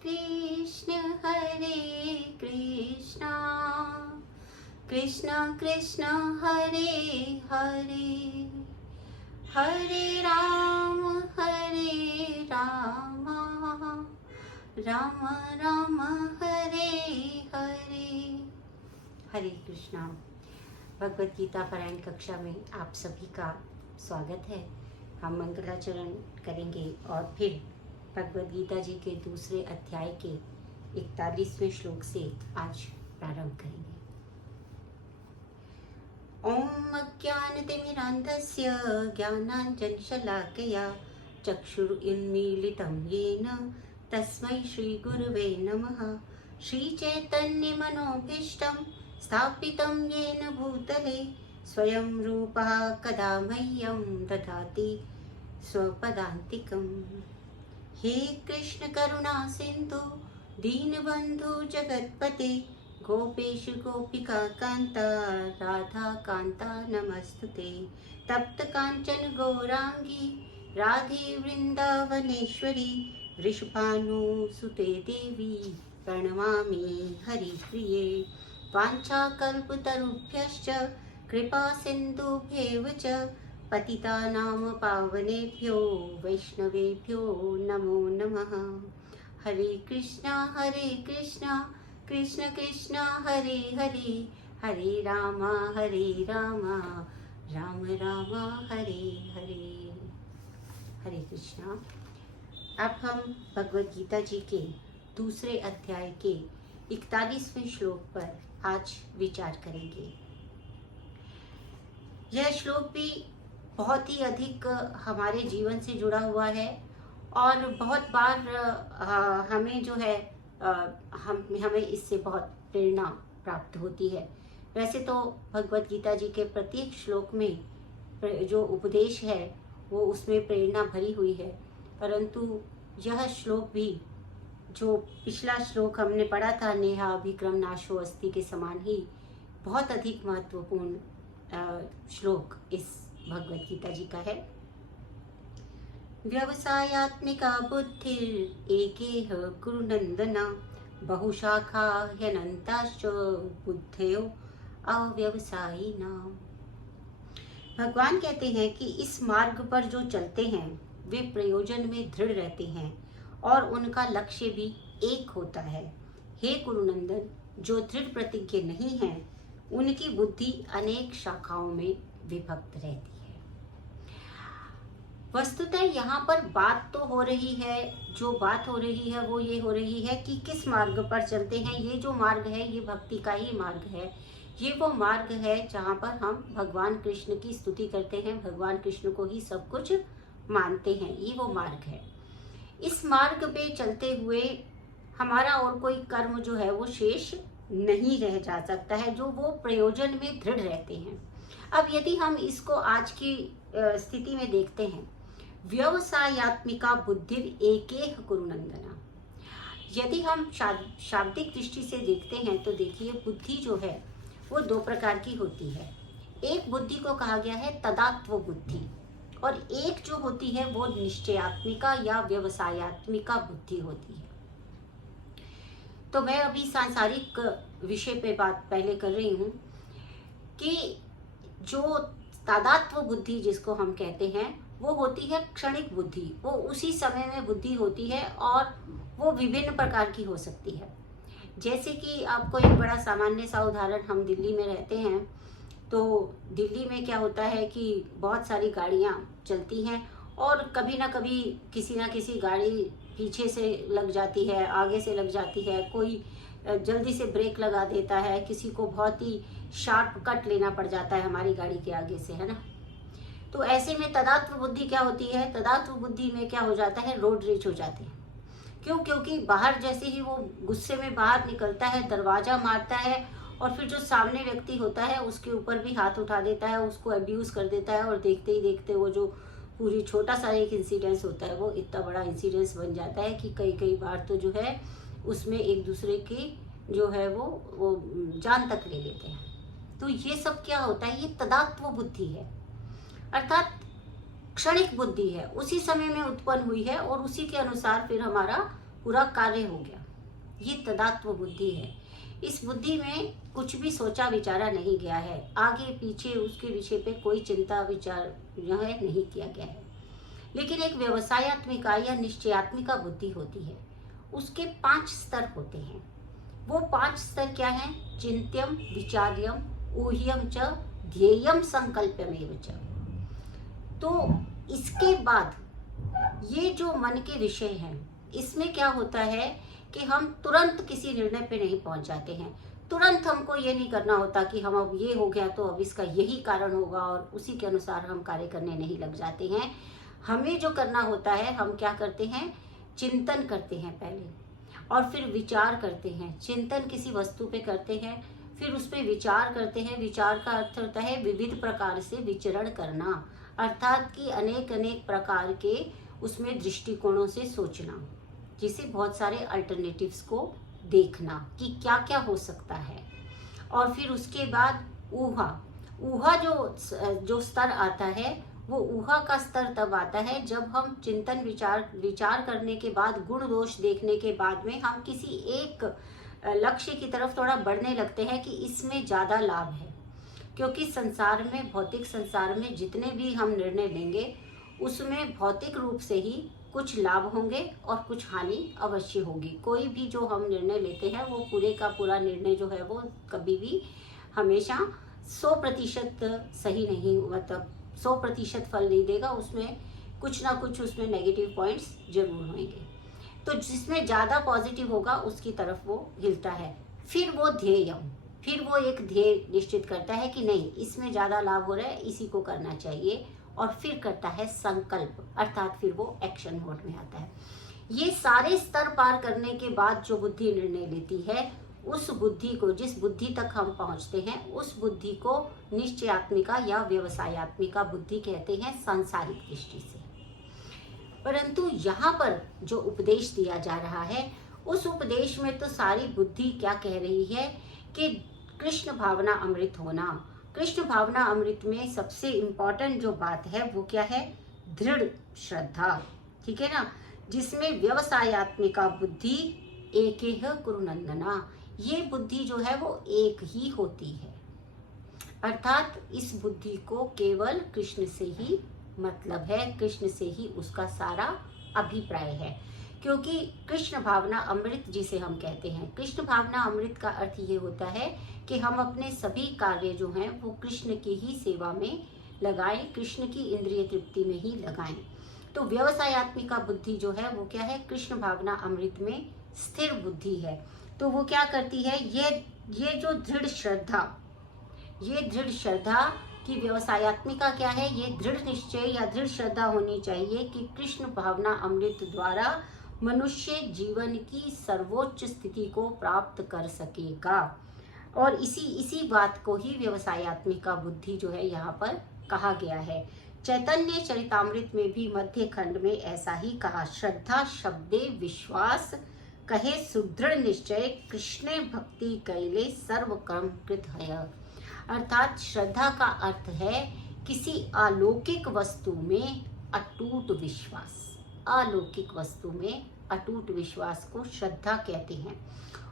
कृष्ण कृष्ण कृष्ण हरे हरे, हरे राम राम राम हरे हरे। हरे कृष्णा। भगवत गीता पारायण कक्षा में आप सभी का स्वागत है। हम मंगलाचरण करेंगे और फिर भगवत गीता जी के दूसरे अध्याय के 41वें श्लोक से आज प्रारंभ करेंगे। ओम अज्ञानतिमिरान्धस्य ज्ञानाञ्जनशलाकया चक्षुरुन्मीलितं येन तस्मै श्रीगुरुवे नमः। श्रीचैतन्यमनोभीष्टं स्थापितं येन भूतले स्वयं रूपः कदा मह्यं ददाति स्वपदान्तिकम्। हे कृष्ण करुणा सिन्धु दीनबन्धु जगत्पते गोपेशु गोपिका कांता राधा कांता नमस्तुते। तप्त कांचन गौरांगी राधे वृंदावनेश्वरी वृषभानुसुते देवी प्रणमामि हरिप्रिये। वाञ्छाकल्पतरुभ्यश्च कृपा सिन्धुभ्येव च पतितानां पावनेभ्यो वैष्णवेभ्यो नमो नमः। हरे कृष्णा कृष्ण कृष्ण हरे हरे, हरे राम राम राम हरे हरे। हरे कृष्णा। अब हम भगवत गीता जी के दूसरे अध्याय के 41वें श्लोक पर आज विचार करेंगे। यह श्लोक भी बहुत ही अधिक हमारे जीवन से जुड़ा हुआ है और बहुत बार हमें जो है हमें इससे बहुत प्रेरणा प्राप्त होती है। वैसे तो भगवत गीता जी के प्रत्येक श्लोक में जो उपदेश है वो उसमें प्रेरणा भरी हुई है, परंतु यह श्लोक भी जो पिछला श्लोक हमने पढ़ा था, नेहा अभिक्रम नाशो अस्ति के समान ही बहुत अधिक महत्वपूर्ण श्लोक इस भगवत गीता जी का है। व्यवसायात्मिका बुद्धिर एकेह गुरुनंदन बहुशाखा ह्यनंताश्च बुद्धयो अव्यवसायिना। भगवान कहते हैं कि इस मार्ग पर जो चलते हैं वे प्रयोजन में दृढ़ रहते हैं और उनका लक्ष्य भी एक होता है। हे गुरुनंदन, जो दृढ़ प्रतिज्ञ नहीं है उनकी बुद्धि अनेक शाखाओं में विभक्त रहती है। वस्तुतः यहाँ पर बात तो हो रही है, जो बात हो रही है वो ये हो रही है कि किस मार्ग पर चलते हैं। ये जो मार्ग है ये भक्ति का ही मार्ग है। ये वो मार्ग है जहाँ पर हम भगवान कृष्ण की स्तुति करते हैं, भगवान कृष्ण को ही सब कुछ मानते हैं। ये वो मार्ग है। इस मार्ग पे चलते हुए हमारा और कोई कर्म जो है वो शेष नहीं रह जा सकता है, जो वो प्रयोजन में दृढ़ रहते हैं। अब यदि हम इसको आज की स्थिति में देखते हैं, व्यवसायात्मिका बुद्धिर एकेह गुरुनंदना। यदि हम शाब्दिक दृष्टि से देखते हैं तो देखिए, बुद्धि जो है वो दो प्रकार की होती है। एक बुद्धि को कहा गया है तदात्व बुद्धि और एक जो होती है वो निश्चयात्मिका या व्यवसायात्मिका बुद्धि होती है। तो मैं अभी सांसारिक विषय पे बात पहले कर रही हूँ कि जो तादात्व बुद्धि जिसको हम कहते हैं वो होती है क्षणिक बुद्धि। वो उसी समय में बुद्धि होती है और वो विभिन्न प्रकार की हो सकती है। जैसे कि आपको एक बड़ा सामान्य सा उदाहरण, हम दिल्ली में रहते हैं तो दिल्ली में क्या होता है कि बहुत सारी गाड़ियाँ चलती हैं और कभी ना कभी किसी ना किसी गाड़ी पीछे से लग जाती है, आगे से लग जाती है, कोई जल्दी से ब्रेक लगा देता है, किसी को बहुत ही शार्प कट लेना पड़ जाता है हमारी गाड़ी के आगे से, है ना। तो ऐसे में तदात्व बुद्धि क्या होती है, तदात्व बुद्धि में क्या हो जाता है, रोड रेज हो जाते हैं। क्यों? क्योंकि बाहर जैसे ही वो गुस्से में बाहर निकलता है, दरवाजा मारता है और फिर जो सामने व्यक्ति होता है उसके ऊपर भी हाथ उठा देता है, उसको अब्यूज कर देता है और देखते ही देखते वो जो पूरी छोटा सा एक इंसिडेंस होता है वो इतना बड़ा इंसिडेंस बन जाता है कि कई बार तो जो है उसमें एक दूसरे की जो है वो जान तक ले लेते हैं। तो ये सब क्या होता है, ये तदात्व बुद्धि है, अर्थात क्षणिक बुद्धि है, उसी समय में उत्पन्न हुई है और उसी के अनुसार फिर हमारा पूरा कार्य हो गया। ये तदात्व बुद्धि है। इस बुद्धि में कुछ भी सोचा विचारा नहीं गया है, आगे पीछे उसके विषय पे कोई चिंता विचार जो है नहीं किया गया है। लेकिन एक व्यवसायत्मिका या निश्चयात्मिका बुद्धि होती है, उसके 5 स्तर होते हैं। वो 5 स्तर क्या हैं? चिंत्यम, विचार्यम, ऊह्यम च, ध्येयम, संकल्पमेव च। तो इसके बाद ये जो मन के विषय हैं, इसमें क्या होता है कि हम तुरंत किसी निर्णय पे नहीं पहुंच जाते हैं। तुरंत हमको ये नहीं करना होता कि हम अब ये हो गया तो अब इसका यही कारण होगा और उसी के अनुसार हम कार्य करने नहीं लग जाते हैं। हमें जो करना होता है, हम क्या करते हैं? चिंतन करते हैं पहले, और फिर विचार करते हैं। चिंतन किसी वस्तु पे करते हैं, फिर उस पर विचार करते हैं। विचार का अर्थ होता है विविध प्रकार से विचरण करना, अर्थात कि अनेक अनेक प्रकार के उसमें दृष्टिकोणों से सोचना, जिसे बहुत सारे अल्टरनेटिव्स को देखना कि क्या क्या हो सकता है। और फिर उसके बाद ऊहा। ऊहा जो स्तर आता है, वो ऊहा का स्तर तब आता है जब हम चिंतन विचार करने के बाद, गुण दोष देखने के बाद में हम किसी एक लक्ष्य की तरफ थोड़ा बढ़ने लगते हैं कि इसमें ज़्यादा लाभ है। क्योंकि संसार में, भौतिक संसार में जितने भी हम निर्णय लेंगे, उसमें भौतिक रूप से ही कुछ लाभ होंगे और कुछ हानि अवश्य होगी। कोई भी जो हम निर्णय लेते हैं, वो पूरे का पूरा निर्णय जो है वो कभी भी हमेशा 100% सही नहीं, मतलब 100% फल नहीं देगा। उसमें कुछ ना कुछ उसमें नेगेटिव पॉइंट्स जरूर होंगे। तो जिसमें ज़्यादा पॉजिटिव होगा उसकी तरफ वो हिलता है। फिर वो ध्येयम, फिर वो एक ध्येय निश्चित करता है कि नहीं, इसमें ज़्यादा लाभ हो रहा है, इसी को करना चाहिए। और फिर करता है संकल्प, अर्थात फिर वो एक्शन मोड में आता है। ये सारे स्तर पार करने के बाद जो बुद्धि निर्णय लेती है, उस बुद्धि को, जिस बुद्धि तक हम पहुंचते हैं, उस बुद्धि को निश्चयात्मिका या व्यवसायत्मिका बुद्धि कहते हैं सांसारिक दृष्टि से। परंतु यहाँ पर जो उपदेश दिया जा रहा है, उस उपदेश में तो सारी बुद्धि क्या कह रही है कि कृष्ण भावना अमृत होना। कृष्ण भावना अमृत में सबसे इम्पोर्टेंट जो बात है वो क्या है? दृढ़ श्रद्धा, ठीक है ना, जिसमें व्यवसायत्मिका बुद्धि एकेह कुरुनंदना, ये बुद्धि जो है वो एक ही होती है। अर्थात इस बुद्धि को केवल कृष्ण से ही मतलब है, कृष्ण से ही उसका सारा अभिप्राय है। क्योंकि कृष्ण भावना अमृत जिसे हम कहते हैं, कृष्ण भावना अमृत का अर्थ ये होता है कि हम अपने सभी कार्य जो हैं वो कृष्ण की ही सेवा में लगाएं, कृष्ण की इंद्रिय तृप्ति में ही लगाएं। तो व्यवसायत्मिका बुद्धि जो है वो क्या है? कृष्ण भावना अमृत में स्थिर बुद्धि है। तो वो क्या करती है? ये जो दृढ़ श्रद्धा, ये दृढ़ श्रद्धा की व्यवसायत्मिका क्या है? ये दृढ़ निश्चय या दृढ़ श्रद्धा होनी चाहिए कि कृष्ण भावना अमृत द्वारा मनुष्य जीवन की सर्वोच्च स्थिति को प्राप्त कर सकेगा। और इसी बात को ही व्यवसायत्मिका बुद्धि जो है यहाँ पर कहा गया है। चैतन्य चरितामृत में भी मध्य खंड में ऐसा ही कहा, श्रद्धा शब्दे विश्वास कहे सुदृढ़ निश्चय कृष्णे भक्ति कैले सर्व कर्म कृत है। अर्थात श्रद्धा का अर्थ है किसी अलौकिक वस्तु में अटूट विश्वास। अलौकिक वस्तु में अटूट विश्वास को श्रद्धा कहते हैं।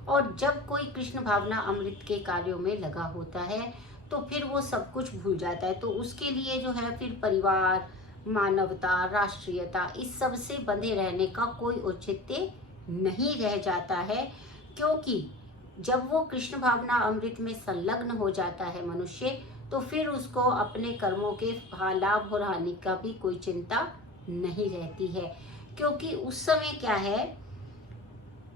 और जब कोई कृष्ण भावना अमृत के कार्यों में लगा होता है तो फिर वो सब कुछ भूल जाता है। तो उसके लिए जो है फिर परिवार, मानवता, राष्ट्रीयता, इस सब से बंधे रहने का कोई औचित्य नहीं रह जाता है। क्योंकि जब वो कृष्ण भावना अमृत में संलग्न हो जाता है मनुष्य, तो फिर उसको अपने कर्मों के लाभ और हानि का भी कोई चिंता नहीं रहती है। क्योंकि उस समय क्या है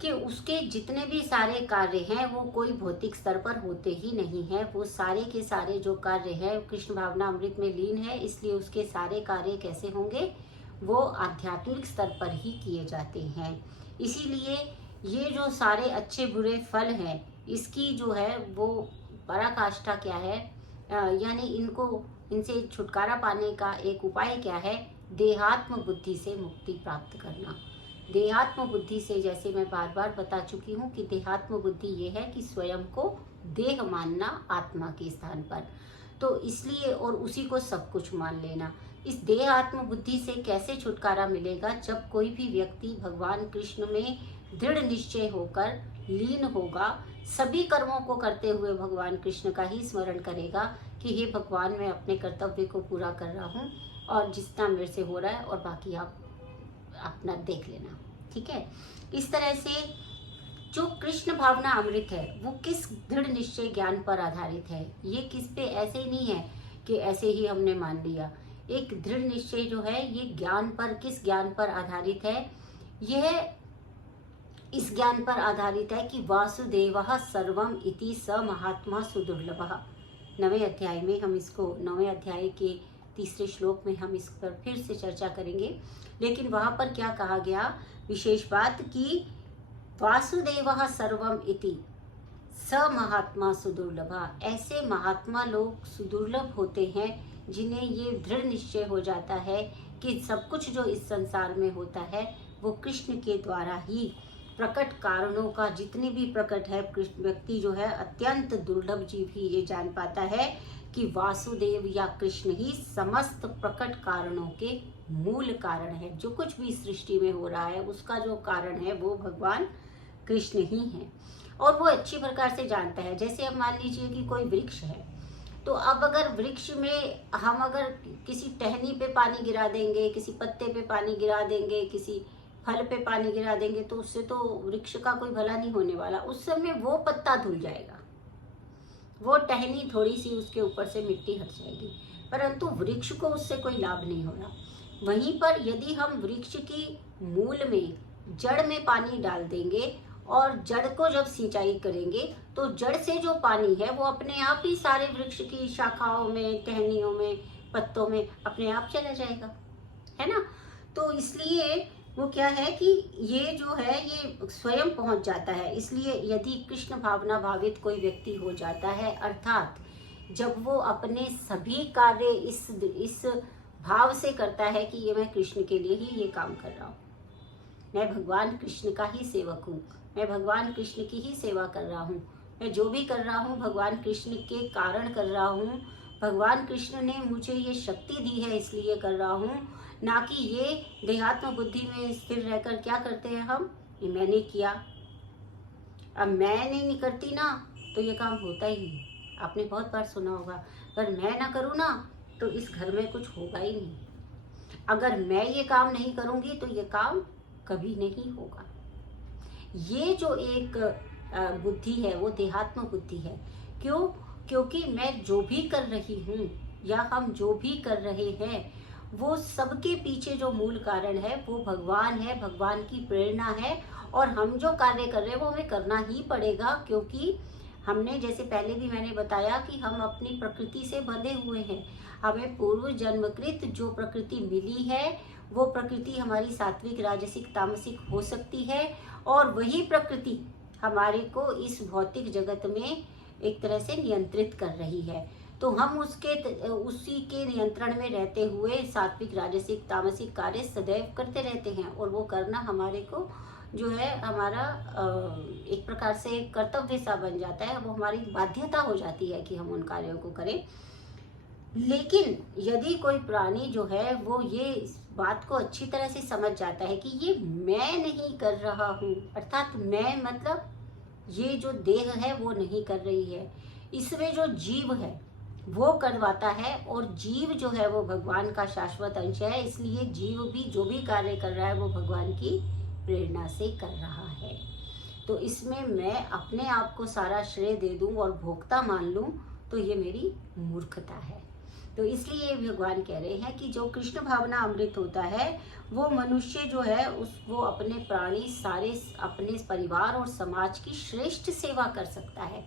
कि उसके जितने भी सारे कार्य हैं वो कोई भौतिक स्तर पर होते ही नहीं हैं। वो सारे के सारे जो कार्य हैं कृष्ण भावना अमृत में लीन है, इसलिए उसके सारे कार्य कैसे होंगे? वो आध्यात्मिक स्तर पर ही किए जाते हैं। इसीलिए ये जो सारे अच्छे बुरे फल हैं, इसकी जो है वो पराकाष्ठा क्या है, यानी इनसे छुटकारा पाने का एक उपाय क्या है? देहात्म बुद्धि से मुक्ति प्राप्त करना। देहात्म बुद्धि से, जैसे मैं बार बार बता चुकी हूँ कि देहात्म बुद्धि ये है कि स्वयं को देह मानना आत्मा के स्थान पर। तो इसलिए, और उसी को सब कुछ मान लेना। इस देह आत्म बुद्धि से कैसे छुटकारा मिलेगा? जब कोई भी व्यक्ति भगवान कृष्ण में दृढ़ निश्चय होकर लीन होगा, सभी कर्मों को करते हुए भगवान कृष्ण का ही स्मरण करेगा कि हे भगवान, मैं अपने कर्तव्य को पूरा कर रहा हूँ और जितना मेरे से हो रहा है और बाकी आप अपना देख लेना, ठीक है। इस तरह से जो कृष्ण भावना अमृत है वो किस दृढ़ निश्चय ज्ञान पर आधारित है। ये किस पे ऐसे ही नहीं है कि ऐसे ही हमने मान लिया। एक दृढ़ निश्चय जो है ये ज्ञान पर, किस ज्ञान पर आधारित है? यह इस ज्ञान पर आधारित है कि वासुदेवः सर्वम इति स महात्मा सुदुर्लभः। 9वें अध्याय में हम इसको, 9वें अध्याय के 3 श्लोक में हम इस पर फिर से चर्चा करेंगे। लेकिन वहां पर क्या कहा गया, विशेष बात कि वासुदेवः सर्वम इति स महात्मा सुदुर्लभः। ऐसे महात्मा लोग सुदुर्लभ होते हैं जिन्हें ये दृढ़ निश्चय हो जाता है कि सब कुछ जो इस संसार में होता है वो कृष्ण के द्वारा ही, प्रकट कारणों का जितने भी प्रकट है, कृष्ण व्यक्ति जो है अत्यंत दुर्लभ जीव ही ये जान पाता है कि वासुदेव या कृष्ण ही समस्त प्रकट कारणों के मूल कारण है। जो कुछ भी सृष्टि में हो रहा है उसका जो कारण है वो भगवान कृष्ण ही है और वो अच्छी प्रकार से जानता है। जैसे अब मान लीजिए कि कोई वृक्ष है, तो अब अगर वृक्ष में हम अगर किसी टहनी पे पानी गिरा देंगे, किसी पत्ते पे पानी गिरा देंगे, किसी फल पे पानी गिरा देंगे, तो उससे तो वृक्ष का कोई भला नहीं होने वाला। उस समय वो पत्ता धुल जाएगा, वो टहनी थोड़ी सी उसके ऊपर से मिट्टी हट जाएगी, परंतु वृक्ष को उससे कोई लाभ नहीं हो रहा। वहीं पर यदि हम वृक्ष की मूल में, जड़ में पानी डाल देंगे और जड़ को जब सिंचाई करेंगे तो जड़ से जो पानी है वो अपने आप ही सारे वृक्ष की शाखाओं में, टहनियों में, पत्तों में अपने आप चला जाएगा, है ना। तो इसलिए वो क्या है कि ये जो है ये स्वयं पहुंच जाता है। इसलिए यदि कृष्ण भावना भावित कोई व्यक्ति हो जाता है, अर्थात जब वो अपने सभी कार्य इस भाव से करता है कि ये मैं कृष्ण के लिए ही ये काम कर रहा हूँ, मैं भगवान कृष्ण का ही सेवक हूँ, मैं भगवान कृष्ण की ही सेवा कर रहा हूँ, मैं जो भी कर रहा हूँ भगवान कृष्ण के कारण कर रहा हूँ, भगवान कृष्ण ने मुझे ये शक्ति दी है इसलिए कर रहा हूँ, ना कि ये देहात्म बुद्धि में स्थिर रहकर क्या करते हैं हम, ये मैंने किया, अब मैं नहीं करती ना तो ये काम होता ही नहीं। आपने बहुत बार सुना होगा, अगर मैं ना करूँ ना तो इस घर में कुछ होगा ही नहीं, अगर मैं ये काम नहीं करूँगी तो ये काम कभी नहीं होगा। ये जो एक बुद्धि है वो देहात्म बुद्धि है। क्यों? क्योंकि मैं जो भी कर रही हूँ या हम जो भी कर रहे हैं वो सबके पीछे जो मूल कारण है वो भगवान है, भगवान की प्रेरणा है और हम जो कार्य कर रहे हैं वो हमें करना ही पड़ेगा, क्योंकि हमने, जैसे पहले भी मैंने बताया कि हम अपनी प्रकृति से बंधे हुए हैं। हमें पूर्व जन्मकृत जो प्रकृति मिली है वो प्रकृति हमारी सात्विक, राजसिक, तामसिक हो सकती है और वही प्रकृति हमारे को इस भौतिक जगत में एक तरह से नियंत्रित कर रही है। तो हम उसी के नियंत्रण में रहते हुए सात्विक, राजसिक, तामसिक कार्य सदैव करते रहते हैं और वो करना हमारे को जो है हमारा एक प्रकार से कर्तव्य सा बन जाता है, वो हमारी बाध्यता हो जाती है कि हम उन कार्यों को करें। लेकिन यदि कोई प्राणी जो है वो ये बात को अच्छी तरह से समझ जाता है कि ये मैं नहीं कर रहा हूँ, अर्थात मैं मतलब ये जो देह है वो नहीं कर रही है, इसमें जो जीव है वो करवाता है और जीव जो है वो भगवान का शाश्वत अंश है, इसलिए जीव भी जो भी कार्य कर रहा है वो भगवान की प्रेरणा से कर रहा है। तो इसमें मैं अपने आप को सारा श्रेय दे दूं और भोक्ता मान लूं तो ये मेरी मूर्खता है। तो इसलिए भगवान कह रहे हैं कि जो कृष्ण भावना अमृत होता है वो मनुष्य जो है वो अपने प्राणी, सारे अपने परिवार और समाज की श्रेष्ठ सेवा कर सकता है,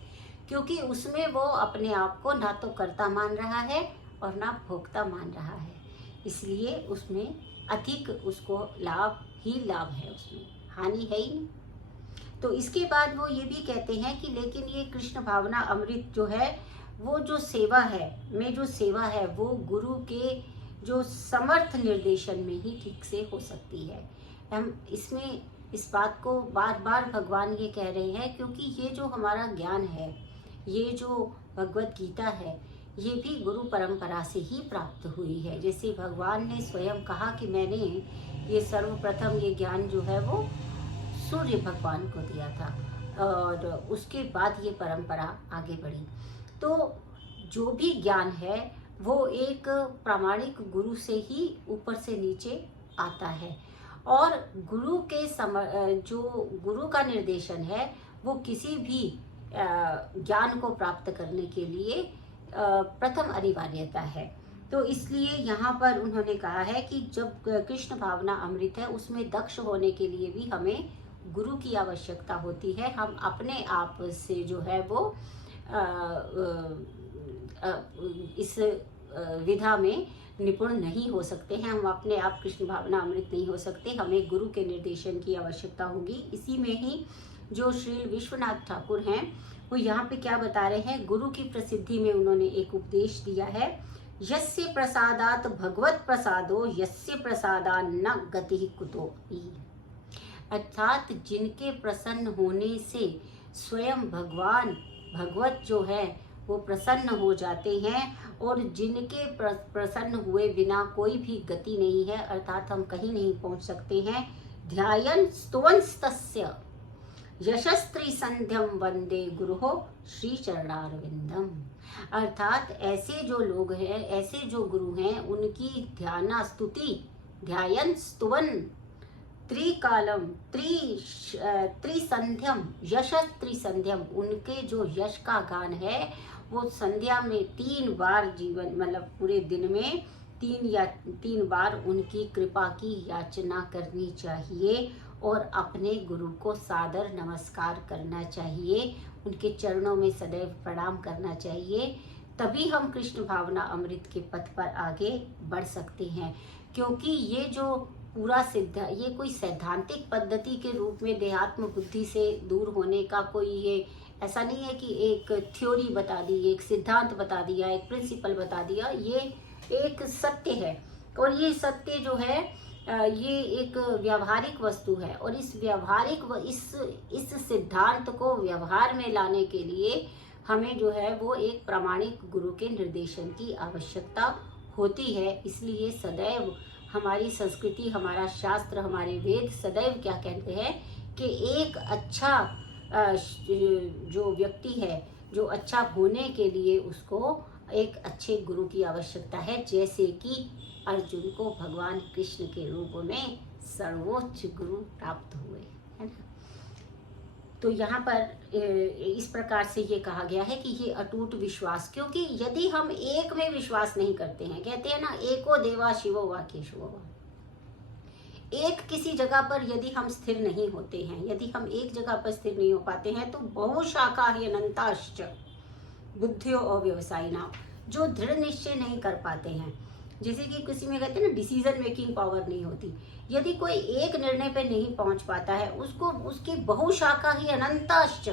क्योंकि उसमें वो अपने आप को ना तो कर्ता मान रहा है और ना भोक्ता मान रहा है, इसलिए उसमें अधिक उसको लाभ ही लाभ है, उसमें हानि है ही नहीं। तो इसके बाद वो ये भी कहते हैं कि लेकिन ये कृष्ण भावना अमृत जो है वो जो सेवा है, में जो सेवा है वो गुरु के जो समर्थ निर्देशन में ही ठीक से हो सकती है। हम इसमें इस बात को बार बार भगवान ये कह रहे हैं, क्योंकि ये जो हमारा ज्ञान है, ये जो भगवत गीता है, ये भी गुरु परंपरा से ही प्राप्त हुई है। जैसे भगवान ने स्वयं कहा कि मैंने ये सर्वप्रथम ये ज्ञान जो है वो सूर्य भगवान को दिया था, और उसके बाद ये परंपरा आगे बढ़ी। तो जो भी ज्ञान है वो एक प्रामाणिक गुरु से ही ऊपर से नीचे आता है, और गुरु के जो गुरु का निर्देशन है वो किसी भी ज्ञान को प्राप्त करने के लिए प्रथम अनिवार्यता है। तो इसलिए यहाँ पर उन्होंने कहा है कि जब कृष्ण भावना अमृत है उसमें दक्ष होने के लिए भी हमें गुरु की आवश्यकता होती है। हम अपने आप से जो है वो इस विधा में निपुण नहीं हो सकते हैं। हम अपने आप कृष्ण भावना अमृत नहीं हो सकते, हमें गुरु के निर्देशन की आवश्यकता होगी। इसी में ही जो श्री विश्वनाथ ठाकुर हैं वो यहाँ पे क्या बता रहे हैं, गुरु की प्रसिद्धि में उन्होंने एक उपदेश दिया है, यस्य प्रसादात भगवत प्रसादो यस्य प्रसादा न गति कुतो। अर्थात जिनके प्रसन्न होने से स्वयं भगवत जो है वो प्रसन्न हो जाते हैं, और जिनके प्रसन्न हुए बिना कोई भी गति नहीं है, अर्थात हम कहीं नहीं पहुंच सकते हैं। ध्यायन् स्तुवंस्तस्य यशस्त्री संध्यम वंदे गुरुहो श्री चरणारविंदम। अर्थात ऐसे जो लोग हैं, ऐसे जो गुरु हैं, उनकी ध्याना स्तुति, ध्यायन् स्तुवन त्रिकालम त्रिसंध्यम यश त्रिसंध्यम, उनके जो यश का गान है वो संध्या में 3 बार जीवन मतलब पूरे दिन में 3 बार उनकी कृपा की याचना करनी चाहिए, और अपने गुरु को सादर नमस्कार करना चाहिए, उनके चरणों में सदैव प्रणाम करना चाहिए। तभी हम कृष्ण भावना अमृत के पथ पर आगे बढ़ सकते हैं। क्योंकि ये जो पूरा ये कोई सैद्धांतिक पद्धति के रूप में देहात्म बुद्धि से दूर होने का कोई ये ऐसा नहीं है कि एक थ्योरी बता दी, एक सिद्धांत बता दिया, एक प्रिंसिपल बता दिया। ये एक सत्य है, और ये सत्य जो है ये एक व्यावहारिक वस्तु है, और इस व्यावहारिक इस सिद्धांत को व्यवहार में लाने के लिए हमें जो है वो एक प्रामाणिक गुरु के निर्देशन की आवश्यकता होती है। इसलिए सदैव हमारी संस्कृति, हमारा शास्त्र, हमारे वेद सदैव क्या कहते हैं कि एक अच्छा जो व्यक्ति है, जो अच्छा होने के लिए उसको एक अच्छे गुरु की आवश्यकता है, जैसे कि अर्जुन को भगवान कृष्ण के रूप में सर्वोच्च गुरु प्राप्त हुए, है ना। तो यहाँ पर इस प्रकार से ये कहा गया है कि ये अटूट विश्वास, क्योंकि यदि हम एक में विश्वास नहीं करते हैं, कहते हैं ना एको देवा शिवो वा केशवो वा, एक किसी जगह पर यदि हम स्थिर नहीं होते हैं, यदि हम एक जगह पर स्थिर नहीं हो पाते हैं, तो बहुशाखा ही अनंताश्च बुद्धियों और व्यवसायिना, जो दृढ़ निश्चय नहीं कर पाते हैं, जैसे कि किसी में कहते हैं ना डिसीजन मेकिंग पावर नहीं होती, यदि कोई एक निर्णय पे नहीं पहुंच पाता है, उसको उसकी बहुशाखा ही अनंताश्च,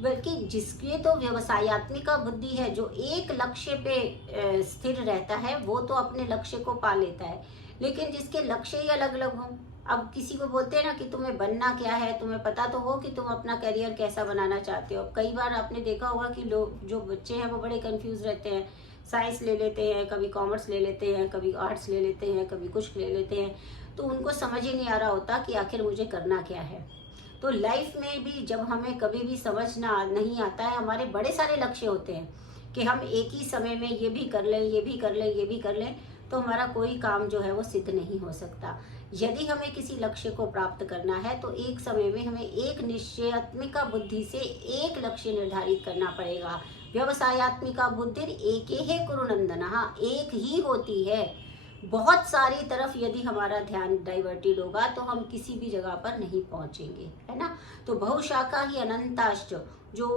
बल्कि जिसके तो व्यवसायत्मिका बुद्धि है, जो एक लक्ष्य पे स्थिर रहता है, वो तो अपने लक्ष्य को पा लेता है। लेकिन जिसके लक्ष्य ही अलग अलग हों, अब किसी को बोलते हैं ना कि तुम्हें बनना क्या है, तुम्हें पता तो हो कि तुम अपना करियर कैसा बनाना चाहते हो। कई बार आपने देखा होगा कि लोग, जो बच्चे हैं वो बड़े कंफ्यूज रहते हैं, साइंस ले लेते हैं, कभी कॉमर्स ले लेते हैं, कभी आर्ट्स ले लेते हैं, कभी कुछ ले लेते हैं, तो उनको समझ ही नहीं आ रहा होता कि आखिर मुझे करना क्या है। तो लाइफ में भी जब हमें कभी भी समझना नहीं आता है, हमारे बड़े सारे लक्ष्य होते हैं कि हम एक ही समय में ये भी कर लें, ये भी कर लें, ये भी कर लें, तो हमारा कोई काम जो है वो सिद्ध नहीं हो सकता। यदि हमें किसी लक्ष्य को प्राप्त करना है तो एक समय में हमें एक निश्चयात्मिका बुद्धि से एक लक्ष्य निर्धारित करना पड़ेगा। व्यवसायत्मिका बुद्धि एक ही कुरुनंदना, एक ही होती है। बहुत सारी तरफ यदि हमारा ध्यान डाइवर्टेड होगा तो हम किसी भी जगह पर नहीं पहुंचेंगे, है ना। तो बहुशाखा ही अनंताश्च, जो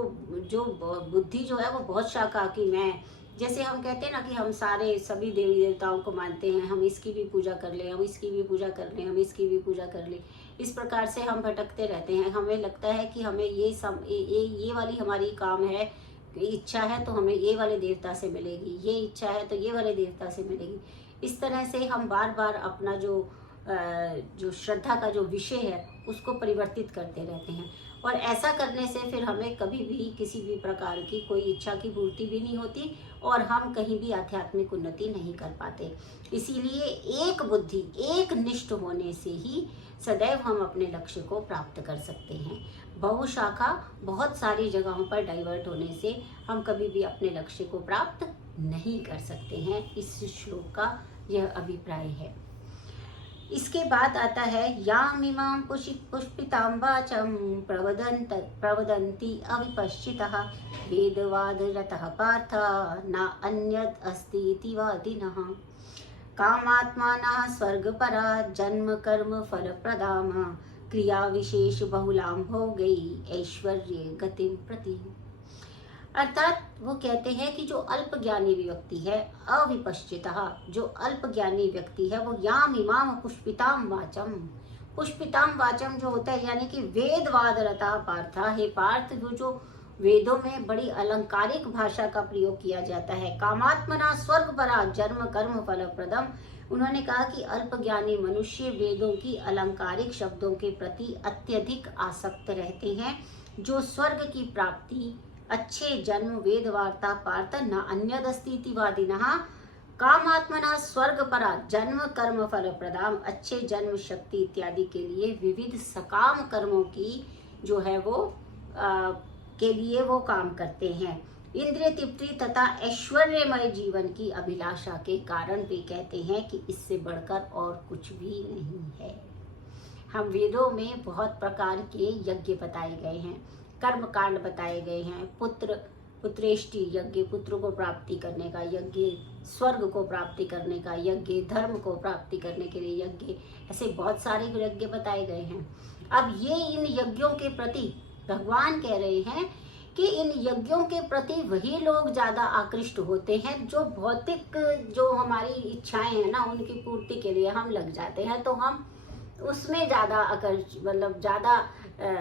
बुद्धि जो है वो बहुत शाखा की, मैं जैसे हम कहते हैं ना कि हम सभी देवी देवताओं को मानते हैं, हम इसकी भी पूजा कर लें, हम इसकी भी पूजा कर लें, हम इसकी भी पूजा कर लें, इस प्रकार से हम भटकते रहते हैं। हमें लगता है कि हमें ये वाली हमारी काम है, इच्छा है तो हमें ये वाले देवता से मिलेगी, ये इच्छा है तो ये वाले देवता से मिलेगी। इस तरह से हम बार बार अपना जो जो श्रद्धा का जो विषय है उसको परिवर्तित करते रहते हैं। और ऐसा करने से फिर हमें कभी भी किसी भी प्रकार की कोई इच्छा की पूर्ति भी नहीं होती और हम कहीं भी आध्यात्मिक उन्नति नहीं कर पाते। इसीलिए एक बुद्धि, एक निष्ठ होने से ही सदैव हम अपने लक्ष्य को प्राप्त कर सकते हैं। बहुशाखा बहुत सारी जगहों पर डाइवर्ट होने से हम कभी भी अपने लक्ष्य को प्राप्त नहीं कर सकते हैं। इस श्लोक का यह अभिप्राय है। इसके बाद आता है यामिमां पुष्पितां वाचं प्रवदन्ति अविपश्चितः वेदवादरतः पार्थ न अन्यत् अस्ति इति वादिनः कामात्मानः स्वर्गपरा जन्म कर्म फलप्रदां क्रिया विशेष बहुलां भोगै ऐश्वर्ये गतिं प्रति। अर्थात वो कहते हैं कि जो अल्प ज्ञानी व्यक्ति है, अविपश्चितः, जो अल्प ज्ञानी व्यक्ति है, वो याम इमाम पुष्पिताम वाचम, पुष्पिताम वाचम जो होता है यानी कि वेदवादरता पार्थ, हे पार्थ, जो वेदों में बड़ी अलंकारिक भाषा का प्रयोग किया जाता है। कामात्मना स्वर्ग परा जन्म कर्म फलप्रदम, उन्होंने कहा कि अल्प ज्ञानी मनुष्य वेदों की अलंकारिक शब्दों के प्रति अत्यधिक आसक्त रहते हैं। जो स्वर्ग की प्राप्ति, अच्छे जन्म, वेद वार्ता पार्थ न अन्यदस्ति वादिनः कामात्मना स्वर्ग परा जन्म कर्म फल प्रदाम, अच्छे जन्म, शक्ति इत्यादि के लिए विविध सकाम कर्मों की जो है वो के लिए वो काम करते हैं। इंद्रिय तृप्ति तथा ऐश्वर्यमय जीवन की अभिलाषा के कारण भी कहते हैं कि इससे बढ़कर और कुछ भी नहीं है। हम वेदों में बहुत प्रकार के यज्ञ बताए गए हैं, कर्म कांड बताए गए हैं, पुत्रेष्टि यज्ञ, पुत्र को प्राप्ति करने का यज्ञ, स्वर्ग को प्राप्ति करने का यज्ञ, धर्म को प्राप्ति करने के लिए यज्ञ, ऐसे बहुत सारे यज्ञ बताए गए हैं। अब ये इन यज्ञों के प्रति भगवान कह रहे हैं कि इन यज्ञों के प्रति वही लोग ज्यादा आकृष्ट होते हैं जो भौतिक जो हमारी इच्छाएं हैं ना, उनकी पूर्ति के लिए हम लग जाते हैं, तो हम उसमें ज्यादा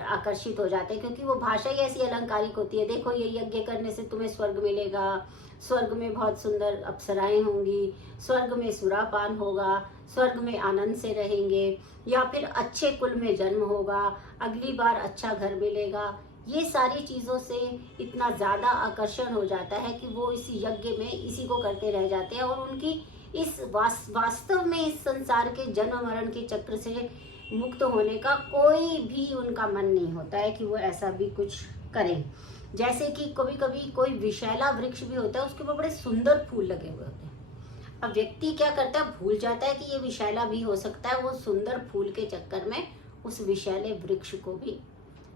आकर्षित हो जाते हैं, क्योंकि वो भाषा ही ऐसी अलंकारिक होती है। देखो ये यज्ञ करने से तुम्हें स्वर्ग मिलेगा, स्वर्ग में बहुत सुंदर अप्सराएं होंगी, स्वर्ग में सुरापान होगा, स्वर्ग में आनंद से रहेंगे, या फिर अच्छे कुल में जन्म होगा, अगली बार अच्छा घर मिलेगा। ये सारी चीजों से इतना ज्यादा आकर्षण हो जाता है कि वो इस यज्ञ में इसी को करते रह जाते हैं और उनकी इस वास्तव में इस संसार के जन्म मरण के चक्र से मुक्त होने का कोई भी उनका मन नहीं होता है कि वो ऐसा भी कुछ करें। जैसे कि कभी कभी कोई विषैला वृक्ष भी होता है, उसके ऊपर बड़े सुंदर फूल लगे हुए होते हैं। अब व्यक्ति क्या करता है, भूल जाता है कि ये विषैला भी हो सकता है, वो सुंदर फूल के चक्कर में उस विषैले वृक्ष को भी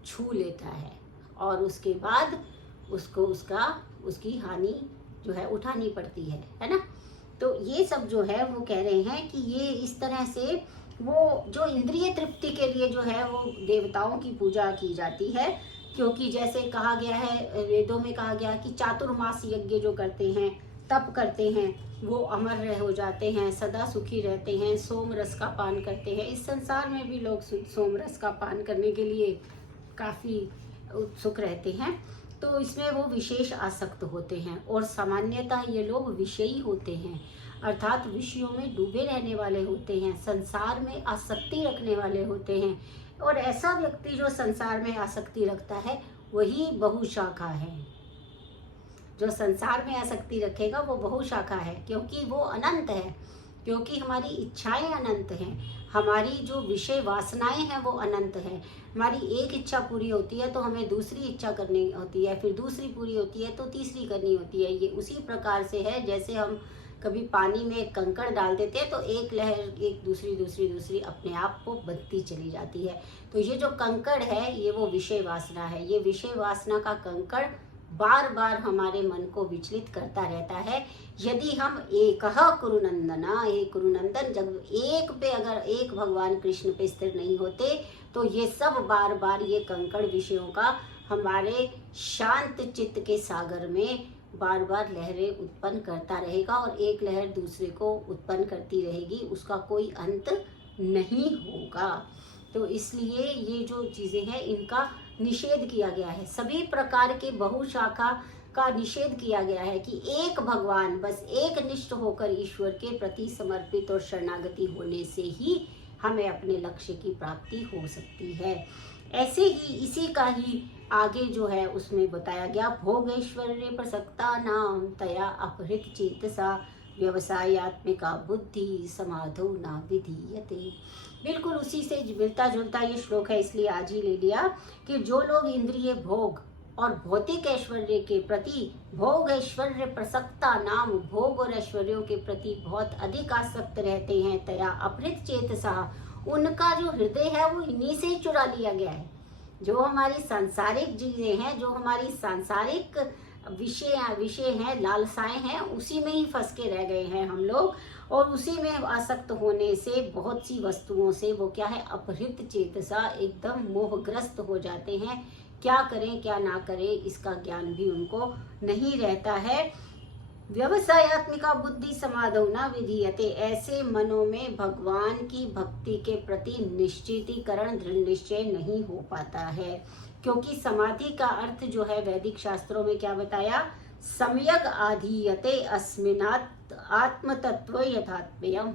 छू लेता है और उसके बाद उसको उसकी हानि जो है उठानी पड़ती है ना। तो ये सब जो है वो कह रहे हैं कि ये इस तरह से वो जो इंद्रिय तृप्ति के लिए जो है वो देवताओं की पूजा की जाती है, क्योंकि जैसे कहा गया है वेदों में कहा गया कि चातुर्मास यज्ञ जो करते हैं, तप करते हैं, वो अमर हो जाते हैं, सदा सुखी रहते हैं, सोम रस का पान करते हैं। इस संसार में भी लोग सोम रस का पान करने के लिए काफ़ी उत्सुक रहते हैं, तो इसमें वो विशेष आसक्त होते हैं और सामान्यतः ये लोग विषयी होते हैं, अर्थात विषयों में डूबे रहने वाले होते हैं, संसार में आसक्ति रखने वाले होते हैं। और ऐसा व्यक्ति जो संसार में आसक्ति रखता है वही बहुशाखा है। जो संसार में आसक्ति रखेगा वो बहुशाखा है, क्योंकि वो अनंत है, क्योंकि हमारी इच्छाएं अनंत हैं, हमारी जो विषय वासनाएं हैं वो अनंत है। हमारी एक इच्छा पूरी होती है तो हमें दूसरी इच्छा करनी होती है, फिर दूसरी पूरी होती है तो तीसरी करनी होती है। ये उसी प्रकार से है जैसे हम कभी पानी में एक कंकड़ डाल देते हैं तो एक लहर एक दूसरी अपने आप को बनती चली जाती है। तो ये जो कंकड़ है ये वो विषय वासना है। ये विषय वासना का कंकड़ बार बार हमारे मन को विचलित करता रहता है। यदि हम एकह कुरुनंदना, हे कुरुनंदन, जब एक पे अगर एक भगवान कृष्ण पे स्थिर नहीं होते तो ये सब बार बार ये कंकड़ विषयों का हमारे शांत चित्त के सागर में बार बार लहरें उत्पन्न करता रहेगा और एक लहर दूसरे को उत्पन्न करती रहेगी, उसका कोई अंत नहीं होगा। तो इसलिए ये जो चीजें हैं इनका निषेध किया गया है। सभी प्रकार के बहुशाखा का निषेध किया गया है कि एक भगवान, बस एक निष्ठ होकर ईश्वर के प्रति समर्पित और शरणागति होने से ही हमें अपने लक्ष्य की प्राप्ति हो सकती है। ऐसे ही इसी का ही आगे जो है उसमें बताया गया, भोगैश्वर्य प्रसक्ता नाम तया अपहृत चेतसा व्यवसायत्मिका बुद्धि समाधो ना विधीयते। बिल्कुल उसी से मिलता जुलता ये श्लोक है, इसलिए आज ही ले लिया कि जो लोग इंद्रिय भोग और भौतिक ऐश्वर्य के प्रति, भोग ऐश्वर्य प्रसक्ता नाम, भोग और ऐश्वर्यों के प्रति बहुत अधिक आसक्त रहते हैं, तया अपहृत चेतसा, उनका जो हृदय है वो इन्हीं से ही चुरा लिया गया है। जो हमारी सांसारिक चीजें हैं, जो हमारी सांसारिक विषय हैं, लालसाएं हैं, उसी में ही फंस के रह गए हैं हम लोग। और उसी में आसक्त होने से बहुत सी वस्तुओं से वो क्या है, अपहृत चेतसा, एकदम मोहग्रस्त हो जाते हैं। क्या करें क्या ना करें इसका ज्ञान भी उनको नहीं रहता है। व्यवसायत्मिका बुद्धि समाधो न विधीयते, ऐसे मनों में भगवान की भक्ति के प्रति निश्चितीकरण, दृढ़ निश्चय नहीं हो पाता है। क्योंकि समाधि का अर्थ जो है वैदिक शास्त्रों में क्या बताया, सम्यक आधीयते अस्मिनात् आत्मतत्व यथात्म्यम,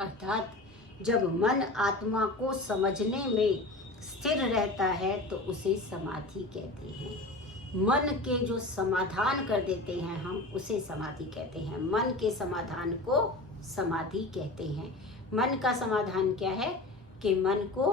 अर्थात जब मन आत्मा को समझने में स्थिर रहता है तो उसे समाधि कहते हैं। मन के जो समाधान कर देते हैं हम, उसे समाधि कहते हैं। मन के समाधान को समाधि कहते हैं। मन का समाधान क्या है कि मन को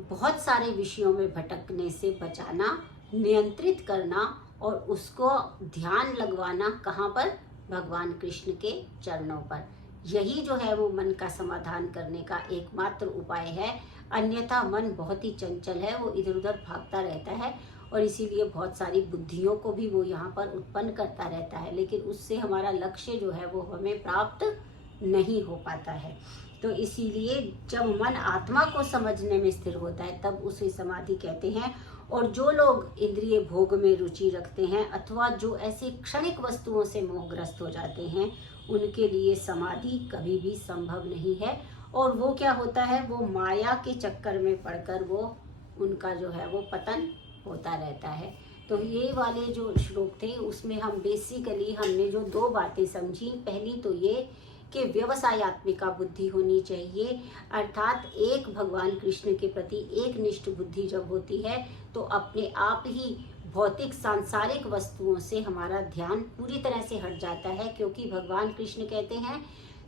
बहुत सारे विषयों में भटकने से बचाना, नियंत्रित करना और उसको ध्यान लगवाना कहाँ पर, भगवान कृष्ण के चरणों पर। यही जो है वो मन का समाधान करने का एकमात्र उपाय है। अन्यथा मन बहुत ही चंचल है, वो इधर उधर भागता रहता है और इसीलिए बहुत सारी बुद्धियों को भी वो यहाँ पर उत्पन्न करता रहता है, लेकिन उससे हमारा लक्ष्य जो है वो हमें प्राप्त नहीं हो पाता है। तो इसीलिए जब मन आत्मा को समझने में स्थिर होता है तब उसे समाधि कहते हैं। और जो लोग इंद्रिय भोग में रुचि रखते हैं अथवा जो ऐसे क्षणिक वस्तुओं से मोहग्रस्त हो जाते हैं, उनके लिए समाधि कभी भी संभव नहीं है। और वो क्या होता है, वो माया के चक्कर में पड़कर वो उनका जो है वो पतन होता रहता है। तो ये वाले जो श्लोक थे उसमें हम बेसिकली हमने जो दो बातें समझी, पहली तो ये कि व्यवसायत्मिका बुद्धि होनी चाहिए, अर्थात एक भगवान कृष्ण के प्रति एक निष्ठ बुद्धि जब होती है तो अपने आप ही भौतिक सांसारिक वस्तुओं से हमारा ध्यान पूरी तरह से हट जाता है। क्योंकि भगवान कृष्ण कहते हैं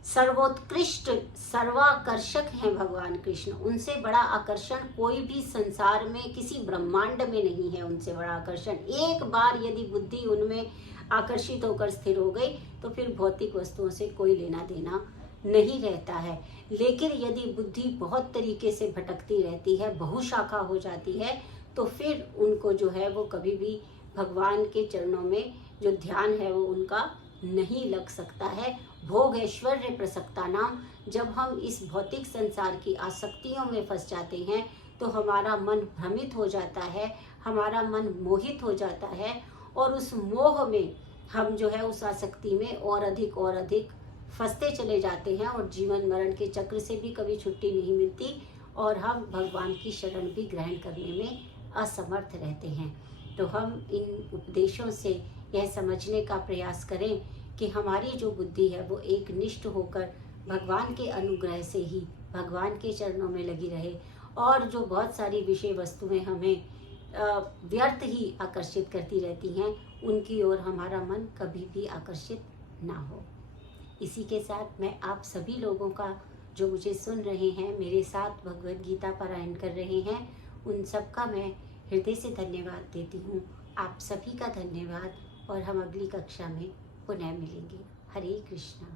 सर्वोत्कृष्ट सर्वाकर्षक हैं भगवान कृष्ण, उनसे बड़ा आकर्षण कोई भी संसार में किसी ब्रह्मांड में नहीं है। उनसे बड़ा आकर्षण, एक बार यदि बुद्धि उनमें आकर्षित होकर स्थिर हो गई तो फिर भौतिक वस्तुओं से कोई लेना देना नहीं रहता है। लेकिन यदि बुद्धि बहुत तरीके से भटकती रहती है, बहुशाखा हो जाती है, तो फिर उनको जो है वो कभी भी भगवान के चरणों में जो ध्यान है वो उनका नहीं लग सकता है। भोग ऐश्वर्य प्रसक्ता नाम, जब हम इस भौतिक संसार की आसक्तियों में फंस जाते हैं तो हमारा मन भ्रमित हो जाता है, हमारा मन मोहित हो जाता है और उस मोह में हम जो है उस आसक्ति में और अधिक फंसते चले जाते हैं और जीवन मरण के चक्र से भी कभी छुट्टी नहीं मिलती और हम भगवान की शरण भी ग्रहण करने में असमर्थ रहते हैं। तो हम इन उपदेशों से यह समझने का प्रयास करें कि हमारी जो बुद्धि है वो एक निष्ठ होकर भगवान के अनुग्रह से ही भगवान के चरणों में लगी रहे और जो बहुत सारी विषय वस्तुएं हमें व्यर्थ ही आकर्षित करती रहती हैं उनकी ओर हमारा मन कभी भी आकर्षित ना हो। इसी के साथ मैं आप सभी लोगों का जो मुझे सुन रहे हैं, मेरे साथ भगवद गीता पारायण कर रहे हैं, उन सब का मैं हृदय से धन्यवाद देती हूँ। आप सभी का धन्यवाद और हम अगली कक्षा में पुनः मिलेंगे। हरे कृष्णा।